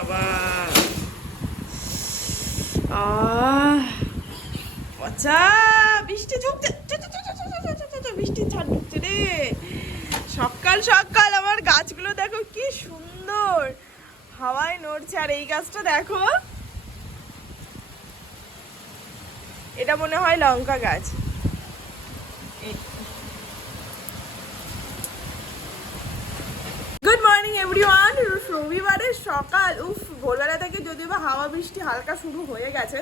বাবা। পচা আচ্ছা, বৃষ্টি ঝুঁকতে বৃষ্টি ছাড় ঢুকছে রে। সকাল সকাল আমার গাছগুলো দেখো কি সুন্দর। হাওয়ায় নড়ছে, আর এই গাছটা দেখো। এটা মনে হয় লঙ্কা গাছ। মর্নিং এভরিওয়ান রবিবারের সকাল। উফ, ভোরবেলা থেকে যদিও বা হাওয়া বৃষ্টি হালকা শুরু হয়ে গেছে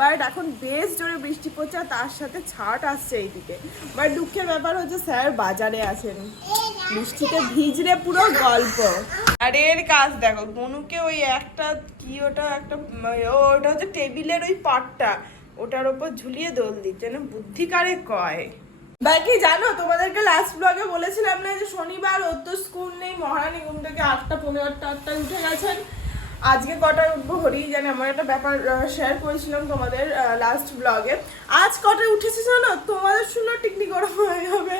বাট এখন বেশ জোরে বৃষ্টি পড়ছে আর তার সাথে ছাট আসছে এইদিকে। বাট দুঃখের ব্যাপার হচ্ছে স্যার বাজারে আছেন। বৃষ্টিতে ভিজরে পুরো গল্প। আর এর কাজ দেখো গনুকে ওই একটা কি ওটা একটা ওটা হচ্ছে টেবিলের ওই পাটটা, ওটার ওপর ঝুলিয়ে দোল দিচ্ছে না বুদ্ধি কারে কয়। বাকি জানো, তোমাদেরকে লাস্ট ব্লগে বলেছিলাম না যে শনিবার ওর তো স্কুল নেই মহারানী ঘুম থেকে আটটা পনেরো আটটা, আটটায় উঠে গেছেন। আজকে কটায় উঠবো হরি, জানে আমার একটা ব্যাপার শেয়ার করেছিলাম তোমাদের লাস্ট ব্লগে আজ কটায় উঠেছে জানো? তোমাদের শুনে টিকনি গরম হয়ে যাবে।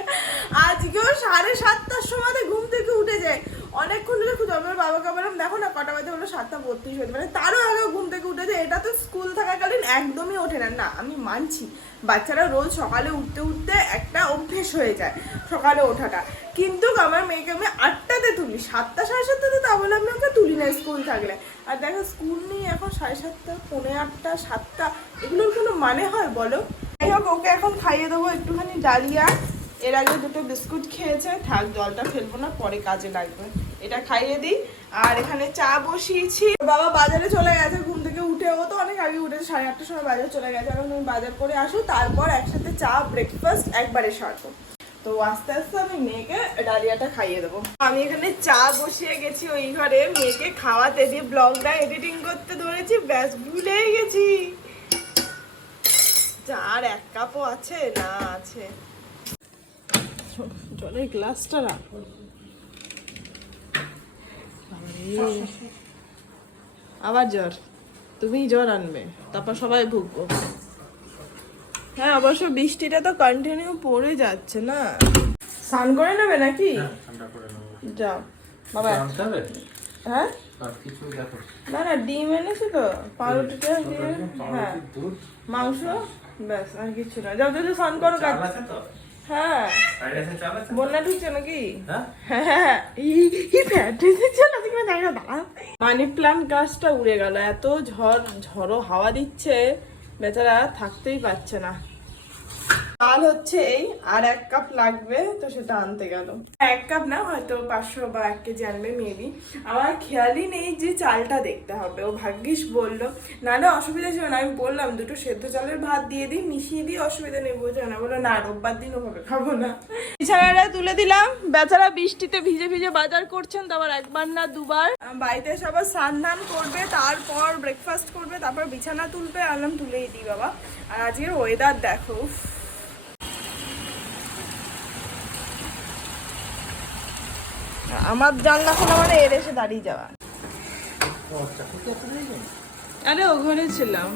আজকেও সাড়ে সাতটার সময় ঘুম থেকে উঠে যায়। অনেকক্ষণ ধরে খুঁজে আমার বাবাকে বললাম, দেখো না, কটা বাজে হলো, সাতটা বত্রিশ হয়েছে। মানে তারও আগে ঘুম থেকে উঠে যায় এটা তো স্কুল থাকাকালীন একদমই ওঠে না। না, আমি মানছি। বাচ্চারা রোজ সকালে উঠতে উঠতে একটা অভ্যেস হয়ে যায় সকালে ওঠাটা। কিন্তু আমার মেয়েকে আমি আটটাতে তুলি। সাতটা, সাড়ে সাতটাতে তা বলে আমি ওকে তুলি না স্কুল থাকলে। আর দেখো, স্কুল নেই এখন সাড়ে সাতটা, পৌনে আটটা, সাতটা। এগুলোর কোনো মানে হয় বলো? যাই হোক, ওকে এখন খাইয়ে দেবো একটুখানি ডালিয়া। এর আগে দুটো বিস্কুট খেয়েছে। থাক, জলটা ফেলব না, পরে কাজে লাগবে। এটা খাইয়ে দিই। আর এখানে চা বসিয়েছি। বাবা বাজারে চলে গেছে ঘুম থেকে উঠে। ও তো অনেক আগে উঠেছে, সাড়ে আটটার সময় বাজারে চলে গেছে। এখন আমি বাজার করে আসো, তারপর একসাথে চা ব্রেকফাস্ট একবারে সারবো তো আস্তে আস্তে আমি মেয়েকে ডালিয়াটা খাইয়ে দেবো। আমি এখানে চা বসিয়ে গেছি ওই ঘরে। মেয়েকে খাওয়াতে দিয়ে ব্লগটা এডিটিং করতে ধরেছি। ব্যাস, ভুলেই গেছি। চার এক কাপও আছে, না আছে। জলের গ্লাসটা রাখো। আবার জ্বর। তুমি জ্বর আনবে। তারপর সবাই ভুগবো। হ্যাঁ অবশ্য বৃষ্টিটা তো কন্টিনিউ পড়ে যাচ্ছে না। স্নান করে নেবে নাকি? নেব। যাও। বাবা। হ্যাঁ? না না ডিম এনেছি তো। পাউরুটিটা দিয়ে হ্যাঁ। মাংস? ব্যাস আর কিছু না। যাও যদি স্নান করো কাজ আছে তো? হ্যাঁ। ফ্রাইড রাইসের চাল আছে বন্যা ঢুকছে নাকি না বাবা মানি প্লান্ট গাছটা উড়ে গেল, এত ঝড়, ঝড়ো হাওয়া দিচ্ছে, বেচারা থাকতেই পারছে না। চাল হচ্ছে এই, আর এক কাপ লাগবে, তো সেটা আনতে গেল। এক কাপ না, হয়তো পাঁচশো বা এক কেজি আনবে মেবি আমার খেয়ালই নেই যে চালটা দেখতে হবে। ও ভাগ্যিস বলল, না অসুবিধা ছিল না। আমি বললাম, দুটো সেদ্ধ চালের ভাত দিয়ে দিই, মিশিয়ে দিই, অসুবিধা নেই, বোঝো না। বলো না, রোববার দিন ওভাবে খাব না। বিছানাটা তুলে দিলাম। বেচারা বৃষ্টিতে ভিজে ভিজে বাজার করছেন, তারপর একবার না দুবার। বাড়িতে সবার স্নান করবে, তারপর ব্রেকফাস্ট করবে, তারপর বিছানা তুলবে আনলাম তুলেই দিই বাবা। আর আজকের ওয়েদার দেখো আমার জানলা খোলা মানে এর এসে দাঁড়িয়ে যাওয়া। আরে ও ঘরে ছিলাম।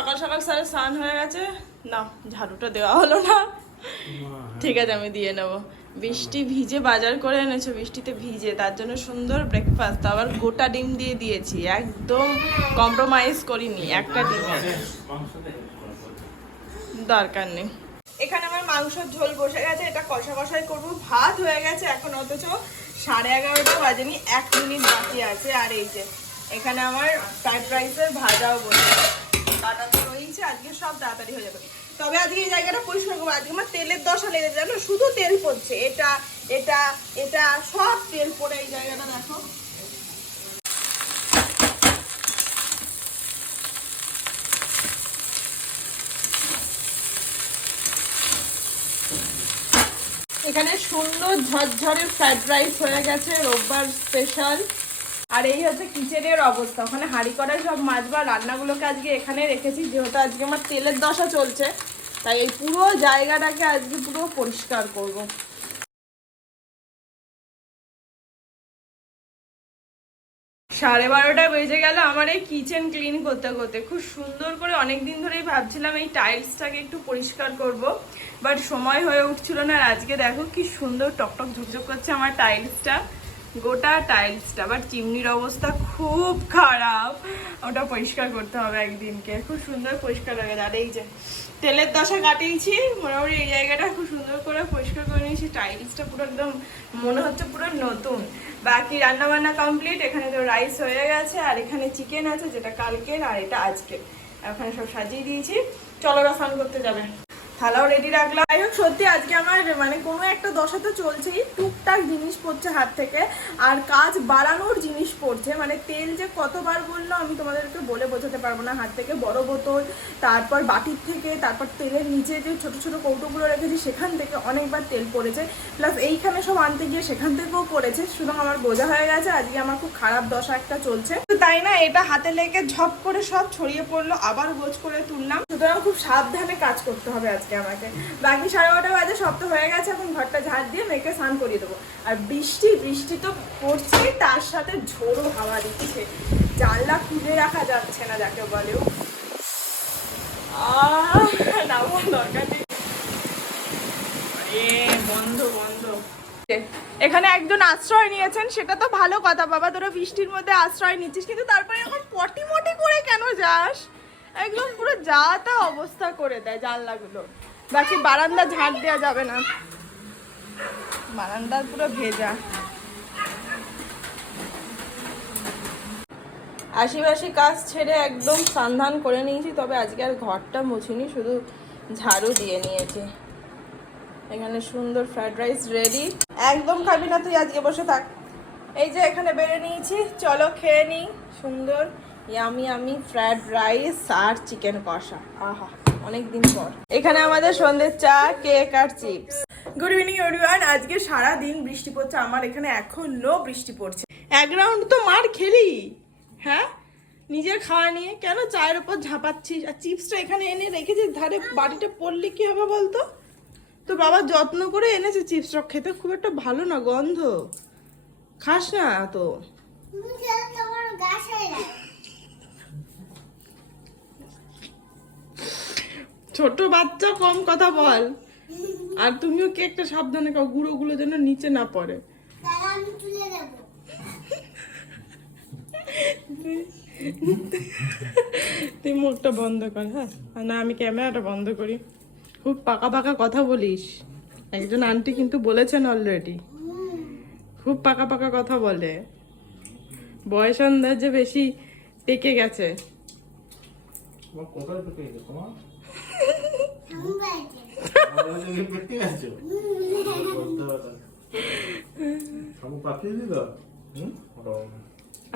সকাল সকাল স্যারের স্নান হয়ে গেছে। না, ঝাড়ুটা দেওয়া হলো না। ঠিক আছে, আমি দিয়ে নেব। বৃষ্টি ভিজে বাজার করে এনেছো বৃষ্টিতে ভিজে, তার জন্য সুন্দর ব্রেকফাস্ট আবার গোটা ডিম দিয়ে দিয়েছি, একদম কম্প্রোমাইজ করিনি, একটা ডিম। দরকার নেই। এখানে আমার মাংসের ঝোল বসে গেছে, এটা কষা কষাই করব। ভাত হয়ে গেছে এখন, অথচ সাড়ে এগারোটা বাজেনি, এক মিনিট বাকি আছে। আর এই যে, এখানে আমার ফ্রাইড রাইসের ভাজাও বসে। বাটা তো রয়েছে, আজকে সব তাড়াতাড়ি হয়ে যাবে। তবে আজকে এই জায়গাটা পরিষ্কার করব। আজকে আমার তেলের দশা লেগে জানো? শুধু তেল পড়ছে। এটা এটা এটা, সব তেল পড়ে এই জায়গাটা, দেখো। এখানে সুন্দর ঝরঝরে ফ্রাইড রাইস হয়ে গেছে, রোববার স্পেশাল। আর এই হচ্ছে কিচেনের অবস্থা। ওখানে হাঁড়ি কড়াই সব মাছ বা রান্নাগুলোকে আজকে এখানে রেখেছি, যেহেতু আজকে আমার তেলের দশা চলছে। তাই এই পুরো জায়গাটাকে আজকে পুরো পরিষ্কার করব। সাড়ে বারোটা বেজে গেল আমার এই কিচেন ক্লিন করতে করতে। খুব সুন্দর করে অনেক দিন ধরেই ভাবছিলাম এই টাইলসটাকে একটু পরিষ্কার করব, বাট সময় হয়ে উঠছিল না। আর আজকে দেখো কি সুন্দর টকটক ঝকঝক করছে আমার টাইলসটা। গোটা টাইলসটা বাট চিমনির অবস্থা খুব খারাপ। ওটা পরিষ্কার করতে হবে একদিনকে। খুব সুন্দর পরিষ্কার হয়ে গেছে। আর এই যে তেলের দশা কাটিয়েছি, মোটামুটি এই জায়গাটা খুব সুন্দর করে পরিষ্কার করে নিয়েছি। টাইলসটা পুরো একদম মনে হচ্ছে পুরো নতুন। বাকি রান্না বান্না কমপ্লিট এখানে তো রাইস হয়ে গেছে, আর এখানে চিকেন আছে, যেটা কালকের, আর এটা আজকে ওখানে সব সাজিয়ে দিয়েছি। চলো স্নান করতে যাবে। থালাও রেডি রাখলাম। যাই হোক, সত্যি আজকে আমার মানে কোনো একটা দশা তো চলছেই। টুকটাক জিনিস পড়ছে হাত থেকে, আর কাজ বাড়ানোর জিনিস পড়ছে। মানে তেল যে কতবার বলল আমি তোমাদেরকে বলে বোঝাতে পারব না। হাত থেকে বড় বোতল, তারপর বাটির থেকে, তারপর তেলের নিচে যে ছোট ছোট কৌটোগুলো রেখেছি, সেখান থেকে অনেকবার তেল পড়েছে। প্লাস এইখানে সব আনতে গিয়ে সেখান থেকেও পড়েছে। সুতরাং আমার বোঝা হয়ে গেছে, আজকে আমার খুব খারাপ দশা একটা চলছে। তাই না, এটা হাতে লেগে ঝপ করে সব ছড়িয়ে পড়ল, আবার গোছ করে তুললাম। সুতরাং খুব সাবধানে কাজ করতে হবে আজকে আমাকে। বাকি সাড়ে বারোটা বাজে সব তো হয়ে গেছে এখন ঘরটা ঝাড় দিয়ে মেয়েকে স্নান করিয়ে দেবো। আর বৃষ্টি বৃষ্টি তো পড়ছে তার সাথে ঝোড়ো হাওয়া দিচ্ছে। জানলা খুলে রাখা যাচ্ছে না যাকে বলে। উফ। আহ, নামার দরকার নেই। বন্ধ এখানে একজন আশ্রয় নিয়েছেন সেটা তো ভালো কথা বাবা তোরা বৃষ্টির মধ্যে আশ্রয় নিচ্ছিস কিন্তু তারপরে এখন পটি মটি করে কেন যাস? একদম পুরো যা তা অবস্থা করে দেয় জানলাগুলো। বাকি বারান্দা ঝাড় দেওয়া যাবে না। বারান্দা পুরো ভেজা। আশিবাসি কাজ ছেড়ে একদম সন্ধান করে নিয়েছি, তবে আজকে আর ঘরটা মুছিনি, শুধু ঝাড়ু দিয়ে নিয়েছি। এখানে সুন্দর ফ্রাইড রাইস রেডি। একদম খাবি না তুই আজকে বসে থাক। এই যে এখানে বেড়ে নিয়েছি, চলো খেয়ে নিই, সুন্দর। ইয়ামি আমি ফ্রাইড রাইস আর চিকেন কষা। আহা অনেক দিন পর। এখানে আমাদের সন্ধ্যের চা কেক আর চিপস গুড ইভিনিং এভরিওয়ান আজকে সারা দিন বৃষ্টি পড়ছে। আমার এখানে এখনও বৃষ্টি পড়ছে। এক রাউন্ড তো মার খেলি। হ্যাঁ? নিজের খাওয়া নিয়ে কেন চায়ের উপর ঝাঁপাচ্ছিস? আর চিপসটা এখানে এনে রেখেছিস? ধারে বাড়িটা পড়লে কি হবে বলতো? তো বাবা যত্ন করে এনেছে চিপসটা খেতে খুব একটা ভালো না গন্ধ। খাস না তো। ছোট বাচ্চা কম কথা বল। আর তুমিও কি একটা সাবধানে খাও গুঁড়োগুলো যেন নিচে না পড়ে। তুই মুখটা বন্ধ কর হ্যাঁ? না আমি ক্যামেরাটা বন্ধ করি। খুব পাকা পাকা কথা বলিস। একজন আন্টি কিন্তু বলেছেন অলরেডি খুব পাকা পাকা কথা বলে। বয়স আন্দাজে বেশি পেকে গেছে। কোথায় পেকে গেছে তোমার?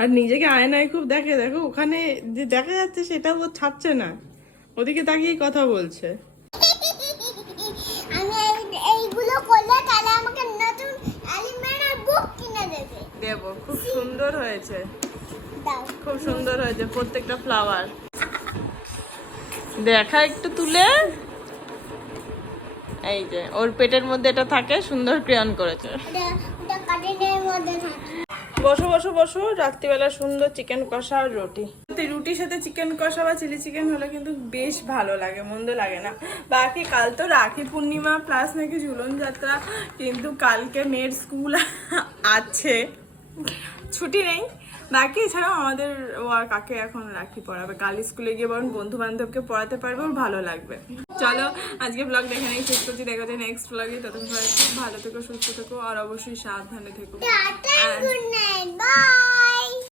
আর নিজেকে আয়নায় খুব দেখে দেখো ওখানে যে দেখা যাচ্ছে সেটা ও ছাড়ছে না। ওদিকে তাকিয়ে কথা বলছে। আমি এইগুলো করলে তাহলে আমাকে নতুন অ্যালিমেন্টার বুক কিনে দেবে। দেব খুব সুন্দর হয়েছে। খুব সুন্দর হয়েছে প্রত্যেকটা ফ্লাওয়ার দেখা একটু তুলে। এই যে ওর পেটের মধ্যে এটা থাকে সুন্দর ক্রেয়ন করেছে। বসো বসো বসো রাত্রিবেলা সুন্দর চিকেন কষা আর রুটি। রুটির সাথে চিকেন কষা বা চিলি চিকেন হলে কিন্তু বেশ ভালো লাগে মন্দ লাগে না। বাকি কাল তো রাখি পূর্ণিমা প্লাস নাকি ঝুলন যাত্রা কিন্তু কালকে মেয়ের স্কুল আছে। ছুটি নেই। বাকি এছাড়াও আমাদের ও আর কাকে এখন রাখি পড়াবে? কাল স্কুলে গিয়ে বরং বন্ধু বান্ধবকে পড়াতে পারবে ওর ভালো লাগবে। চলো আজকে ব্লগ দেখে নেই শেষ করছি দেখা যায় নেক্সট ব্লগে ততক্ষণ খুব ভালো থেকো সুস্থ থেকো আর অবশ্যই সাবধানে থেকো।